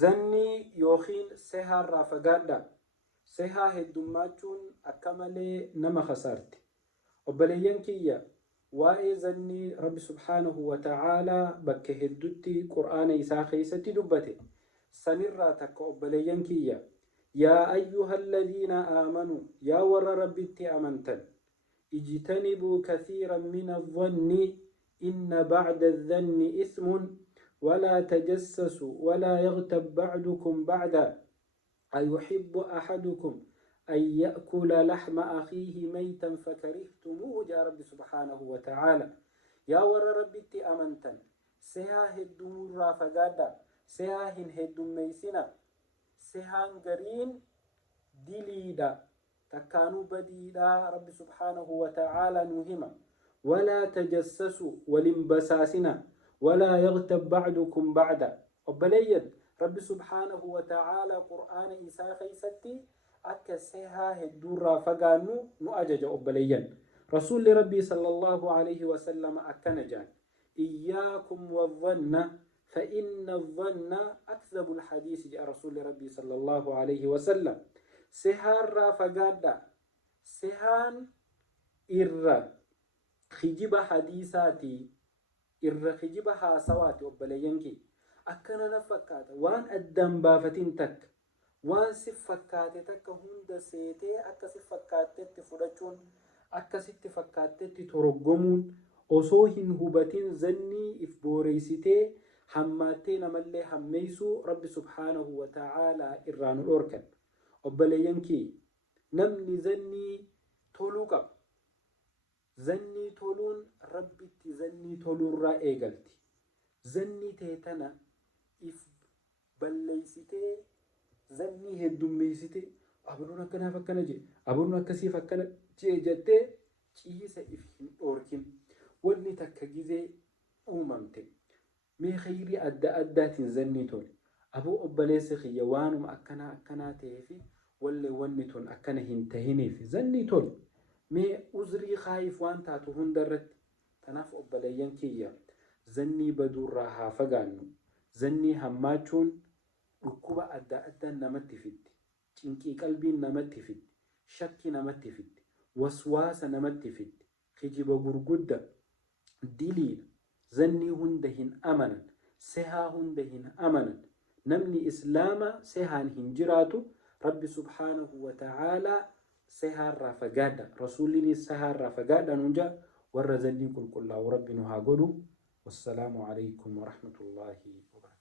zanni yookiin sehaa irraa fagaadha. Sehaa heddummachuun akka malee nama khasaarti. Obboleeyyan kiyya waa'ee zanni Rabbi subhaanahu wa ta'aalaa bakka heddutti qur'aana isaa keessatti dubbate. Sanirraa takka obboleeyyan kiyya yaa ayyuhalladhiina aamanuu yaa warra rabbitti amantan ijtanibuu kathiiran min adh-dhanni inna ba'da adh-dhanni ithmun ولا تجسسوا ولا يغتب بعضكم بعضا أيحب أحدكم أن يأكل لحم أخيه ميتا فكرهتموه جاء رب سبحانه وتعالى يا ور ربي أمنتن سها هدوم رافقادا سها هدوم ميسنا سها قرين دليدا تكانوا بديدا رب سبحانه وتعالى نهما ولا تجسسوا ولنبساسنا ولا يغتب بعضكم بعدا وبليد رب سبحانه وتعالى قرآن إساء خيستي أكسها هدورا فقانو نؤجج أبليا رسول ربي صلى الله عليه وسلم أكنجان إياكم والظن فإن الظن أكذب الحديث جاء رسول ربي صلى الله عليه وسلم سهار فقادا سهان إر خجب حديثاتي irra kijiba haasawaati obboleeyyan kee akkana na fakkaata waan addan baafatin takka waan si fakkaate takka hunda seetee akka si fakkaatetti fudhachuun akka sitti fakkaatetti toroggomuun osoo hin hubatin zannii if booreessitee hammaattee namallee hammeeysuu rabbi subhaanahu wa ta'aalaa irraa nu dhorkan obboleeyyan kee namni zannii toluu qaba. Zanni toluun rabbitti zanni toluurraa eegalti. Zanni teetana if balleeysitee zanni heddummeeysitee abruun akkanaaf akkana jee abruun akkasiif akkana jee jettee ciisa if hin dhoorkin. Wanni takka gizee uumamte mee khayrii adda addaatiin zanni tole abuu obboleessa kiyya waanuma akkanaa ta'eefi wallee wanni tun akkana hin tahineef zanni tole. mee uzrii khaayif waan taatu hundarratti tanaaf obboleeyyan kiyya zannii baduurraa haa fagaannu. Zannii hammaachuun dhukkuba adda addaa namatti fiddi, cinqii qalbiin namatti fiddi, shakki namatti fiddi, waswaasa namatti fiddi, kijiba gurgudda, diliidha. Zannii hunda hin amanan, sehaa hunda hin amanan. Namni islaama sehaan hin jiraatu. Rabbi subhaanahu wa ta'aalaa سهر رافقادا رسولني سهر رافقادا ننجا ورزني كل الله وربنا هاقولوا والسلام عليكم ورحمة الله وبركاته.